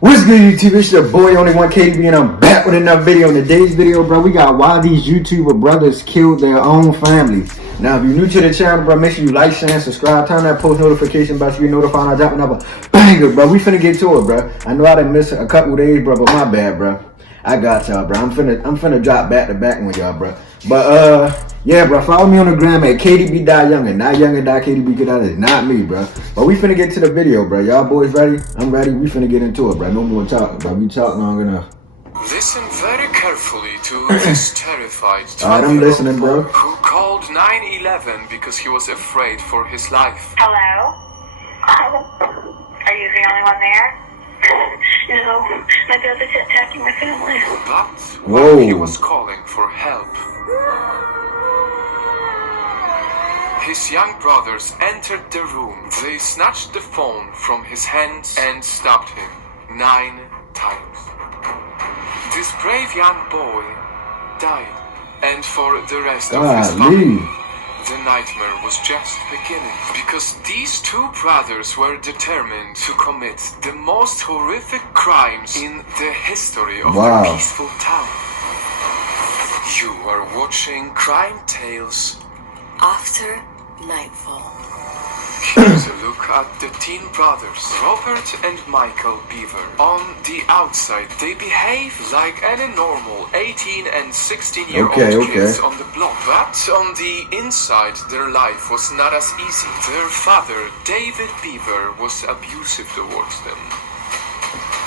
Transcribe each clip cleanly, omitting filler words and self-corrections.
What's good, YouTube? It's your boy, Only One KDB, and I'm back with another video. In today's video, bro, we got why these YouTuber brothers killed their own family. Now, if you're new to the channel, bro, make sure you like, share, and subscribe. Turn that post notification bell so you notified when I drop another banger, bro. We finna get to it, bro. I know I done missed a couple days, bro, but my bad, bro. I got y'all, bro. I'm finna drop back to back with y'all, bro. But yeah, bro, follow me on the gram at KDB.Younger. Not Younger.KDB, because that is not me, bro. But we finna get to the video, bro. Y'all boys ready? I'm ready. We finna get into it, bro. No more talking, bro. We talk long enough. Listen very carefully to this terrified Alright, I'm listening, bro. Who called 911 because he was afraid for his life. Hello? Are you the only one there? No, my brother's attacking my family. But Whoa. while he was calling for help, his young brothers entered the room. They snatched the phone from his hands and stabbed him 9 times. This brave young boy died, and for the rest of his family, the nightmare was just beginning. Because these two brothers were determined to commit the most horrific crimes in the history of a peaceful town. You are watching Crime Tales After Nightfall. Here's a look at the teen brothers, Robert and Michael Beaver. On the outside, they behave like any normal 18 and 16-year-old kids on the block. But on the inside, their life was not as easy. Their father, David Beaver, was abusive towards them.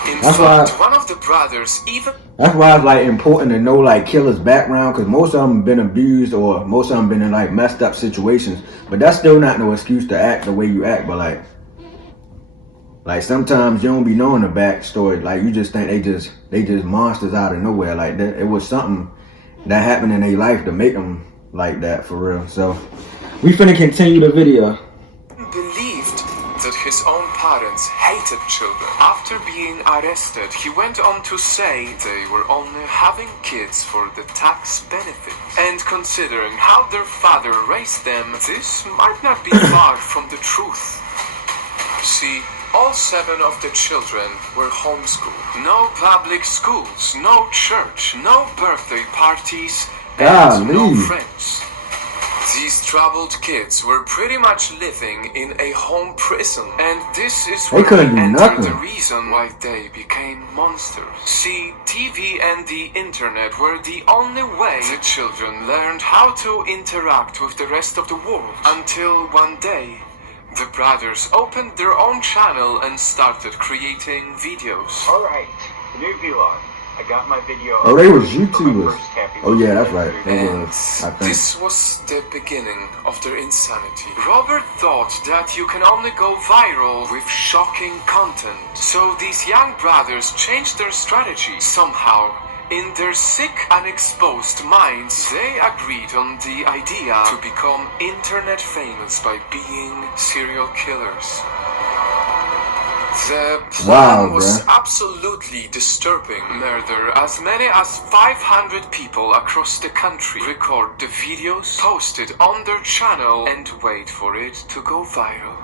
In fact, one of the brothers even... That's why it's like important to know like killers' background, because most of them been abused or most of them been in like messed up situations. But that's still not no excuse to act the way you act. But like sometimes you don't be knowing the backstory. Like you just think they just monsters out of nowhere. Like that, it was something that happened in their life to make them like that for real. So we finna continue the video. Believed that his own parents hated children. After being arrested, he went on to say they were only having kids for the tax benefit. And considering how their father raised them, this might not be far from the truth. See, all 7 of the children were homeschooled. No public schools, no church, no birthday parties, and no friends. These troubled kids were pretty much living in a home prison, and this is where we enter the reason why they became monsters. See, TV and the internet were the only way the children learned how to interact with the rest of the world. Until one day, the brothers opened their own channel and started creating videos. Alright, new vlog. I got my video. Oh, they was YouTubers. Oh yeah, that's right. They was, I think. This was the beginning of their insanity. Robert thought that you can only go viral with shocking content. So these young brothers changed their strategy. Somehow, in their sick, unexposed minds, they agreed on the idea to become internet famous by being serial killers. The plan was absolutely disturbing. Murder as many as 500 people across the country, record the videos, post it on their channel, and wait for it to go viral.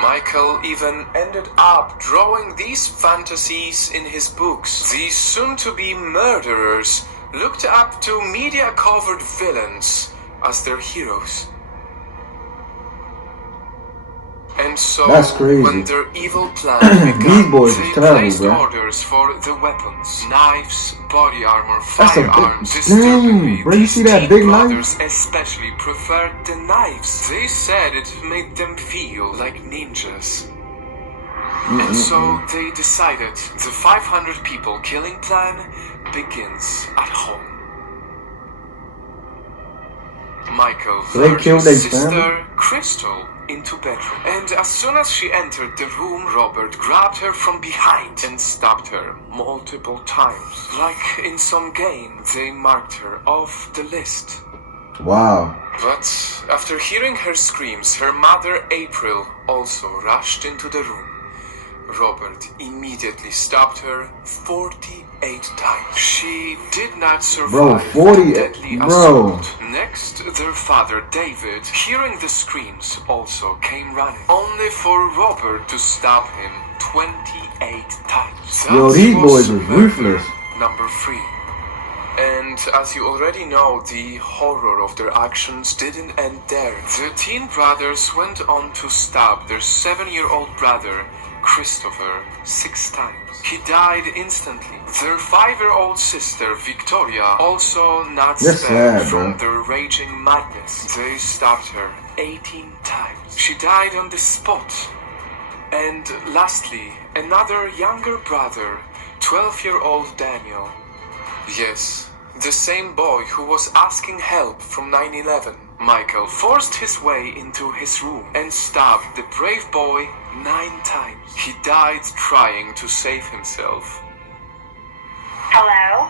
Michael even ended up drawing these fantasies in his books. These soon-to-be murderers looked up to media-covered villains as their heroes. And so, when their evil plan began, they placed orders for the weapons, knives, body armor, firearms. Disturbingly, these teen brothers especially preferred the knives. They said it made them feel like ninjas. And so they decided the 500 people killing plan begins at home. Michael lured his sister, Crystal, into bedroom. And as soon as she entered the room, Robert grabbed her from behind and stabbed her multiple times. Like in some game, they marked her off the list. Wow. But after hearing her screams, her mother, April, also rushed into the room. Robert immediately stabbed her 48 times. She did not survive the deadly assault. Next, their father, David, hearing the screams, also came running, only for Robert to stab him 28 times. Yo, That these boys was was ruthless. Number 3. And as you already know, the horror of their actions didn't end there. The teen brothers went on to stab their 7-year-old brother, Christopher, 6 times. He died instantly. Their 5-year-old sister, Victoria, also not That's spared sad, from bro. their raging madness. They stabbed her 18 times. She died on the spot. And lastly, another younger brother, 12-year-old Daniel. Yes, the same boy who was asking help from 9/11. Michael forced his way into his room and stabbed the brave boy 9 times. He died trying to save himself. Hello?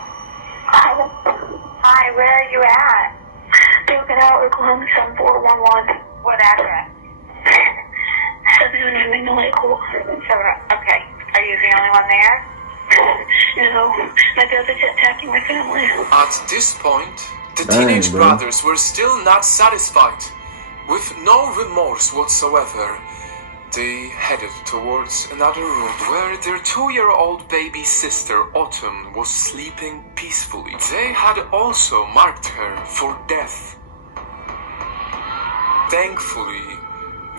Hi, where are you at? Broken out, Oklahoma 7411. What address? 709 Magnolia Court. Okay. Are you the only one there? No, my brother's attacking my family. At this point, the Dang, teenage bro. brothers were still not satisfied. With no remorse whatsoever, they headed towards another room where their 2-year-old baby sister Autumn was sleeping peacefully. They had also marked her for death. Thankfully,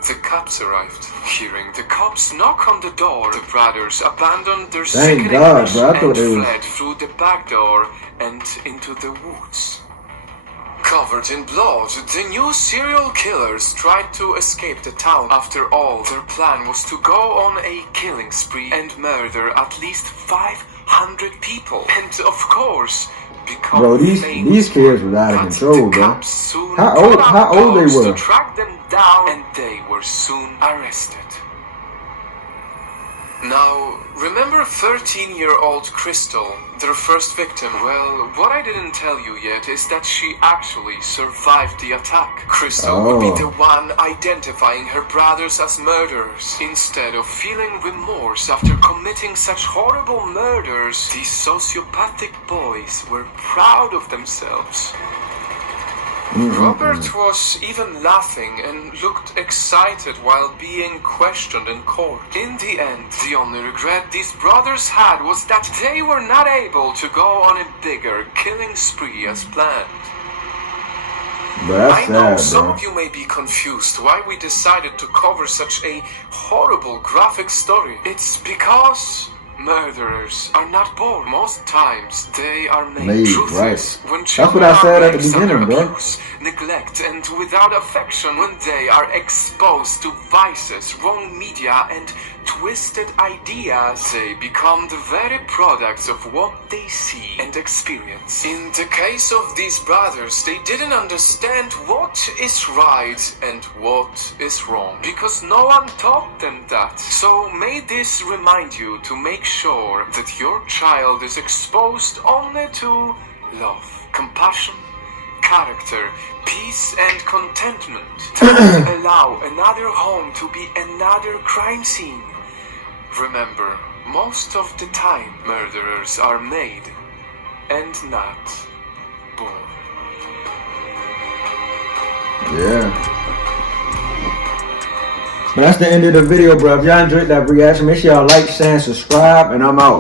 the cops arrived. Hearing the cops knock on the door, the brothers abandoned their Thank sickening God, mission bro. I thought and they was- fled through the back door and into the woods. Covered in blood, the new serial killers tried to escape the town. After all, their plan was to go on a killing spree and murder at least 500 people. And of course, become Bro, these famous. kids was out of But control, the bro. cops soon How cut old- out how old they those were? to track them down, and they were soon arrested. Now, remember 13-year-old Crystal, their first victim? Well, what I didn't tell you yet is that she actually survived the attack. Crystal would be Oh. the one identifying her brothers as murderers. Instead of feeling remorse after committing such horrible murders, these sociopathic boys were proud of themselves. Robert was even laughing and looked excited while being questioned in court. In the end, the only regret these brothers had was that they were not able to go on a bigger killing spree as planned. But that's I know sad, some bro. of you may be confused why we decided to cover such a horrible graphic story. It's because murderers are not born. Most times they are made. Made, Truth right. is, when That's children what I said are at the raised under beginning, bro. abuse, neglect, and without affection, when they are exposed to vices, wrong media, and twisted ideas, they become the very products of what they see and experience. In the case of these brothers, they didn't understand what is right and what is wrong, because no one taught them that. So may this remind you to make sure that your child is exposed only to love, compassion, character, peace, and contentment. Don't allow another home to be another crime scene. Remember, most of the time murderers are made and not born. Yeah. But that's the end of the video, bro. If y'all enjoyed that reaction, make sure y'all like, share, and subscribe, and I'm out.